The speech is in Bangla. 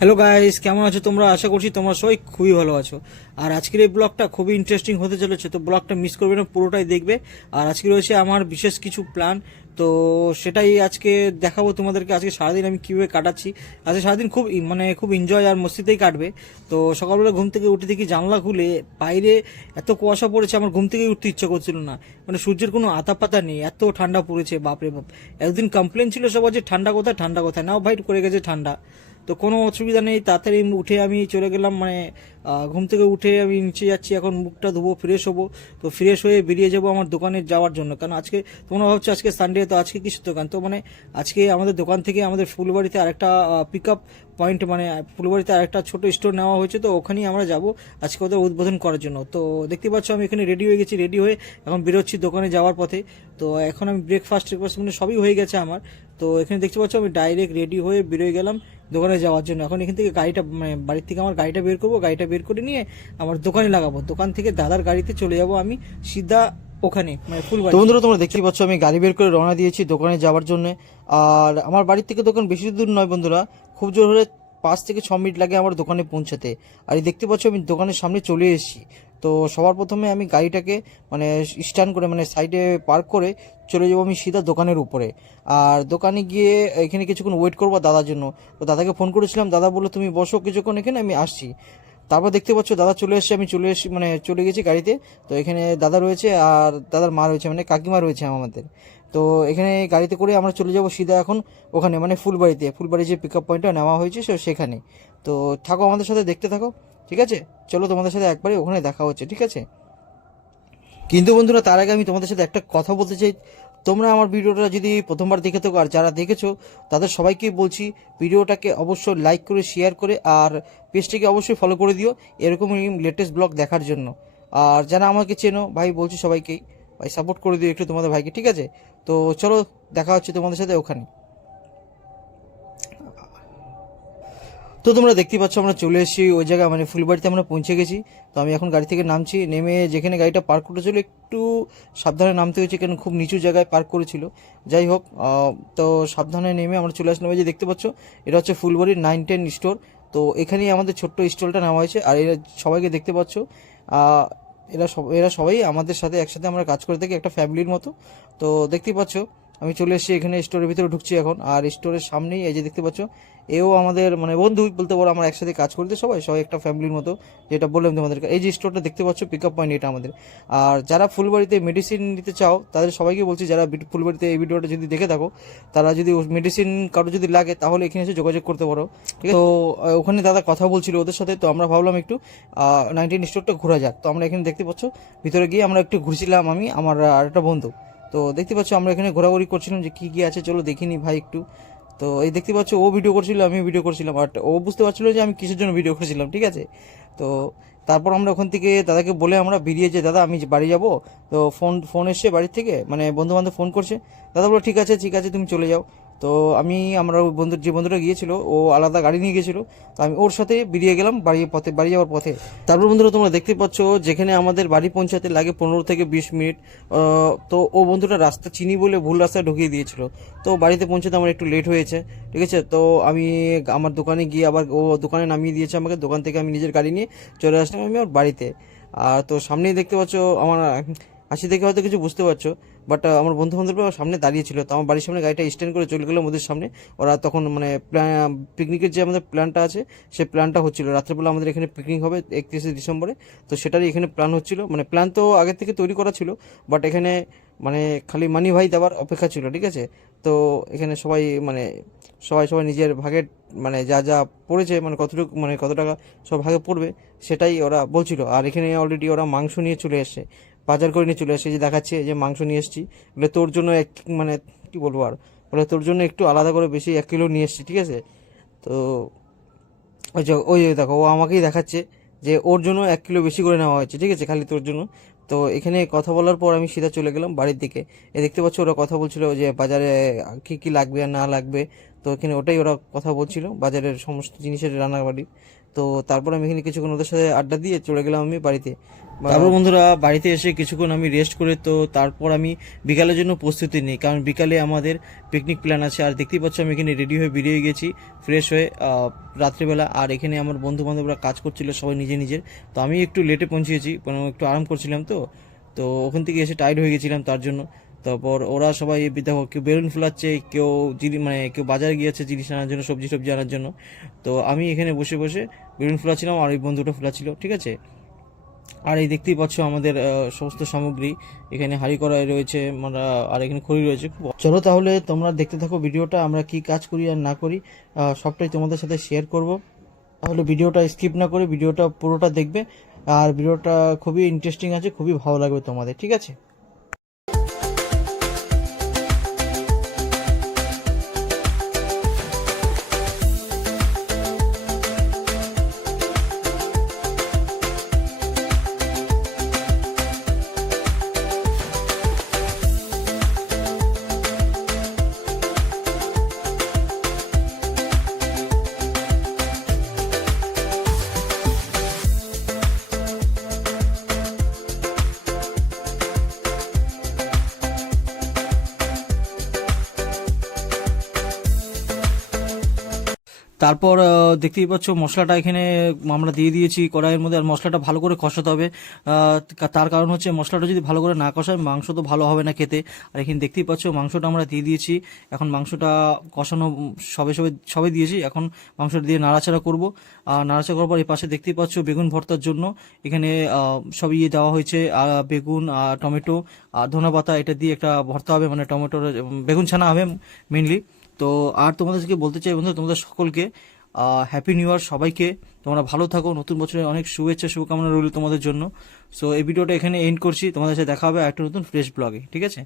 হ্যালো গাইস, কেমন আছো তোমরা? আশা করছি তোমরা সবাই খুবই ভালো আছো। আর আজকের এই ব্লগটা খুবই ইন্টারেস্টিং হতে চলেছে, তো ব্লগটা মিস করবে না, পুরোটাই দেখবে। আর আজকে রয়েছে আমার বিশেষ কিছু প্ল্যান, তো সেটাই আজকে দেখাবো তোমাদেরকে। আজকে সারাদিন আমি কীভাবে কাটাচ্ছি। আজকে সারাদিন খুব এনজয় আর মস্তিতেই কাটবে। তো সকালবেলা ঘুম থেকে উঠে দেখি জানলা খুলে বাইরে এত কুয়াশা পড়েছে, আমার ঘুম থেকেই উঠতে ইচ্ছা করছিল না। মানে সূর্যের কোনো আতা পাতা নেই, এত ঠান্ডা পড়েছে, বাপরে বাপ। একদিন কমপ্লেন ছিল সবার যে ঠান্ডা কোথায়, ঠান্ডা কোথায়, নাও ভাই করে গেছে ঠান্ডা। তো কোনো অসুবিধা নেই, তাড়াতাড়ি উঠে আমি চলে গেলাম, মানে ঘুম থেকে উঠে আমি নিচে যাচ্ছি, এখন মুখটা ধোবো, ফ্রেশ হবো। তো ফ্রেশ হয়ে বেরিয়ে যাবো আমার দোকানে যাওয়ার জন্য, কারণ আজকে তোমরা ভাবছো আজকে সানডে, তো আজকে কিসের দোকান? তো মানে আজকে আমাদের দোকান থেকে আমাদের ফুলবাড়িতে আরেকটা পিক আপ পয়েন্ট, মানে ফুলবাড়িতে আরেকটা ছোট স্টোর নেওয়া হয়েছে, তো ওখানেই আমরা যাব আজকে ওদের উদ্বোধন করার জন্য। তো দেখতে পাচ্ছ আমি এখানে রেডি হয়ে গেছি, রেডি হয়ে এখন বেরোচ্ছি দোকানে যাওয়ার পথে। তো এখন আমি ব্রেকফাস্ট মানে সবই হয়ে গেছে আমার। তো এখানে দেখতে পাচ্ছ আমি ডাইরেক্ট রেডি হয়ে বেরোয় গেলাম দোকানে যাওয়ার জন্য। এখন এখান থেকে গাড়িটা, মানে বাড়ির থেকে আমার গাড়িটা বের করবো, গাড়িটা বের করে নিয়ে আমার দোকানে লাগাবো। দোকান থেকে দাদার গাড়িতে চলে যাব আমি সিধা ওখানে, মানে ফুলবাড়ি। তো বন্ধুরা তোমরা দেখতেই পাচ্ছ আমি গাড়ি বের করে রওনা দিয়েছি দোকানে যাওয়ার জন্য। আর আমার বাড়ির থেকে দোকান বেশি দূর নয় বন্ধুরা, খুব জোর হলে 5 থেকে 6 মিনিট লাগে আমার দোকানে পৌঁছাতে। আর এই দেখতে পাচ্ছ আমি দোকানের সামনে চলে এসেছি। তো সবার প্রথমে আমি গাড়িটাকে মানে স্ট্যান্ড করে, মানে সাইডে পার্ক করে চলে যাবো আমি সিধা দোকানের উপরে। আর দোকানে গিয়ে এখানে কিছুক্ষণ ওয়েট করবো দাদার জন্য। তো দাদাকে ফোন করেছিলাম, দাদা বললো তুমি বসো কিছুক্ষণ এখানে, আমি আসছি। তারপর দেখতে পাচ্ছ দাদা চলে এসেছে, আমি চলে এসেছি, মানে চলে গেছি গাড়িতে। তো এখানে দাদা রয়েছে আর দাদার মা রয়েছে, মানে কাকিমা রয়েছে আমাদের। তো এখানে গাড়িতে করে আমরা চলে যাব সিধা এখন ওখানে, মানে ফুলবাড়ি যে পিক আপ পয়েন্টটা নেওয়া হয়েছে সেখানে। তো থাকো আমাদের সাথে, দেখতে থাকো, ঠিক আছে? চলো তোমাদের সাথে একবারে ওখানে দেখা হচ্ছে, ঠিক আছে? কিন্তু বন্ধুরা তার আগে আমি তোমাদের সাথে একটা কথা বলতে চাই। তোমরা আমার ভিডিওটা যদি প্রথমবার দেখে থাকো, আর যারা দেখেছো তাদের সবাইকেই বলছি ভিডিওটাকে অবশ্যই লাইক করে শেয়ার করে আর পেজটিকে অবশ্যই ফলো করে দিও এরকমই লেটেস্ট ব্লগ দেখার জন্য। আর যারা আমাকে চেনো ভাই, বলছি সবাইকেই ভাই সাপোর্ট করে দিও একটু তোমাদের ভাইকে, ঠিক আছে? তো চলো দেখা হচ্ছে তোমাদের সাথে ওখানে। তো তোমরা দেখতে পাচ্ছ আমরা চলে এসেছি ওই জায়গায়, মানে ফুলবাড়িতে আমরা পৌঁছে গেছি। তো আমি এখন গাড়ি থেকে নামছি, নেমে যেখানে গাড়িটা পার্ক করেছিল একটু সাবধানে নামতে হয়েছে, কারণ খুব নিচু জায়গায় পার্ক করেছিল। যাই হোক, তো সাবধানে নেমে আমরা চলে আসলাম। এই যে দেখতে পাচ্ছ এটা হচ্ছে ফুলবাড়ির 910 স্টোর। তো এখানেই আমাদের ছোট্ট স্টলটা নেওয়া হয়েছে। আর এরা সবাইকে দেখতে পাচ্ছ, এরা সবাই আমাদের সাথে একসাথে আমরা কাজ করে থাকি, একটা ফ্যামিলির মতো। তো দেখতেই পাচ্ছ আমি চলে এসেছি এখানে, স্টোরের ভিতরে ঢুকছি এখন। আর স্টোরের সামনেই এই যে দেখতে পাচ্ছ এও আমাদের মানে বন্ধু বলতে পারো, আমরা একসাথে কাজ করতে সবাই সবাই একটা ফ্যামিলির মতো, যেটা বললাম তোমাদেরকে। এই যে স্টোরটা দেখতে পাচ্ছ পিক আপ পয়েন্ট, এটা আমাদের। আর যারা ফুলবাড়িতে মেডিসিন নিতে চাও তাদের সবাইকে বলছি, যারা ফুলবাড়িতে এই ভিডিওটা যদি দেখে থাকো, তারা যদি মেডিসিন কারো যদি লাগে তাহলে এখানে এসে যোগাযোগ করতে পারো, ঠিক আছে? তো ওখানে দাদা কথা বলছিল ওদের সাথে, তো আমরা ভাবলাম একটু 19 স্টোরটা ঘোরা যাক। তো আমরা এখানে দেখতে পাচ্ছ ভিতরে গিয়ে আমরা একটু ঘুরছিলাম, আমি আমার আরেকটা বন্ধু। তো দেখতে পাচ্ছ আমরা এখানে ঘোরাঘুরি করছিলাম যে কী কী আছে, চলো দেখিনি ভাই একটু। তো এই দেখতে পাচ্ছ ও ভিডিও করছিল, আমি ভিডিও করছিলাম, বাট ও বুঝতে পারছিল যে আমি কিসের জন্য ভিডিও করছিলাম, ঠিক আছে? তো তারপর আমরা ওখান থেকে দাদাকে বলে আমরা বেরিয়ে যে দাদা আমি বাড়ি যাব। তো ফোন এসছে বাড়ির থেকে, মানে বন্ধু বান্ধব ফোন করছে। দাদা বলো ঠিক আছে ঠিক আছে তুমি চলে যাও। তো আমরা ওই যে বন্ধুটা গিয়েছিল ও আলাদা গাড়ি নিয়ে গিয়েছিল, তো আমি ওর সাথে বেরিয়ে গেলাম বাড়ি যাওয়ার পথে। তারপর বন্ধুরা তোমরা দেখতে পাচ্ছ যেখানে আমাদের বাড়ি পৌঁছাতে লাগে 15 থেকে 20 মিনিট। তো ও বন্ধুটা রাস্তা চিনি বলে ভুল রাস্তায় ঢুকিয়ে দিয়েছিল। তো বাড়িতে পৌঁছাতে আমার একটু লেট হয়েছে, ঠিক আছে? তো আমি আমার দোকানে গিয়ে আবার ও দোকানে নামিয়ে দিয়েছে আমাকে, দোকান থেকে আমি নিজের গাড়ি নিয়ে চলে আসলাম আমি ওর বাড়িতে। আর তো সামনেই দেখতে পাচ্ছ আমার হাসি দেখে হয়তো কিছু বুঝতে পারছো, বাট আমার বন্ধু বান্ধবরা সামনে দাঁড়িয়ে ছিল। তো আমার বাড়ির সামনে গাড়িটা স্ট্যান্ড করে চলে গেলাম ওদের সামনে। ওরা তখন মানে পিকনিকের যে আমাদের প্ল্যানটা আছে সেই প্ল্যানটা হচ্ছিল, রাত্রেবেলা আমাদের এখানে পিকনিক হবে 31শে ডিসেম্বরে। তো সেটারই এখানে প্ল্যান হচ্ছিল, মানে প্ল্যান তো আগের থেকে তৈরি করা ছিল, বাট এখানে মানে খালি মানি ভাই দেওয়ার অপেক্ষা ছিল, ঠিক আছে? তো এখানে সবাই মানে সবাই সবাই নিজের ভাগের মানে যা যা পড়েছে, মানে কতটুকু মানে কত টাকা সব ভাগে পড়বে সেটাই ওরা বলছিল। আর এখানে অলরেডি ওরা মাংস নিয়ে চলে এসছে, বাজার করে নিয়ে চলে এসেছে, যে দেখাচ্ছে যে মাংস নিয়ে এসেছি, বলে তোর জন্য এক মানে কি বলবো আর, বলে তোর জন্য একটু আলাদা করে বেশি 1 কিলো নিয়ে এসেছি, ঠিক আছে? তো ওই যে দেখো ও আমাকেই দেখাচ্ছে যে ওর জন্য 1 কিলো বেশি করে নেওয়া হয়েছে, ঠিক আছে, খালি তোর জন্য। তো এখানে কথা বলার পর আমি সিধা চলে গেলাম বাড়ির দিকে। দেখতে পাচ্ছ ওরা কথা বলছিল যে বাজারে কি কি লাগবে আর না লাগবে। তো এখানে ওটাই ওরা কথা বলছিল, বাজারের সমস্ত জিনিসের রান্নাবাড়ি। তো তারপর আমি এখানে কিছুক্ষণ ওদের সাথে আড্ডা দিয়ে চলে গেলাম আমি বাড়িতে। তারপর বন্ধুরা বাড়িতে এসে কিছুক্ষণ আমি রেস্ট করে, তো তারপর আমি বিকালের জন্য প্রস্তুতি নিই, কারণ বিকালে আমাদের পিকনিক প্ল্যান আছে। আর দেখতেই পাচ্ছ আমি এখানে রেডি হয়ে বেরিয়ে গেছি ফ্রেশ হয়ে রাত্রিবেলা। আর এখানে আমার বন্ধু বান্ধবরা কাজ করছিল সবাই নিজের নিজের, তো আমি একটু লেটে পৌঁছেছি, কারণ একটু আরাম করছিলাম। তো ওখান থেকে এসে টায়ার্ড হয়ে গেছিলাম তার জন্য। তারপর ওরা সবাই দেখো, কেউ বেলুন ফুলাচ্ছে, কেউ কেউ বাজারে গিয়েছে জিনিস আনার জন্য, সবজি আনার জন্য। তো আমি এখানে বসে বসে বেলুন ফুলাচ্ছিলাম, আর ওই বন্ধুটা ফুলাচ্ছিল, ঠিক আছে। আর এই দেখতেই পাচ্ছ আমাদের সমস্ত সামগ্রী এখানে হাঁড়ি কড়াই রয়েছে, আমরা আর এখানে খড়ি রয়েছে। চলো তাহলে তোমরা দেখতে থাকো ভিডিওটা, আমরা কি কাজ করি আর না করি সবটাই তোমাদের সাথে শেয়ার করব। তাহলে ভিডিওটা স্কিপ না করে ভিডিওটা পুরোটা দেখবে, আর ভিডিওটা খুবই ইন্টারেস্টিং আছে, খুবই ভালো লাগবে তোমাদের, ঠিক আছে। তারপর দেখতেই পাচ্ছ মশলাটা এখানে আমরা দিয়ে দিয়েছি কড়াইয়ের মধ্যে, আর মশলাটা ভালো করে কষাতে হবে। তার কারণ হচ্ছে মশলাটা যদি ভালো করে না কষায় মাংস তো ভালো হবে না খেতে। আর এখানে দেখতেই পাচ্ছ মাংসটা আমরা দিয়ে দিয়েছি, এখন মাংসটা কষানো সবে সবে সবে দিয়েছি, এখন মাংসটা দিয়ে নাড়াচাড়া করব। আর নাড়াচাড়া করার পর এই পাশে দেখতেই পাচ্ছ বেগুন ভর্তার জন্য এখানে সব দেওয়া হয়েছে, বেগুন আর টমেটো আর ধনেপাতা, এটা দিয়ে একটা ভর্তা হবে, মানে টমেটোর বেগুন ছানা হবে মেনলি। তো আর তোমাদেরকে বলতে চাই বন্ধু, তোমাদের সকলকে হ্যাপি নিউ ইয়ার সবাইকে। তোমরা ভালো থাকো, নতুন বছরে অনেক শুভেচ্ছা শুভকামনা রইল তোমাদের জন্য। সো এই ভিডিওটা এখানে এন্ড করছি, তোমাদের সাথে দেখা হবে একটা নতুন ফ্রেশ ব্লগে, ঠিক আছে।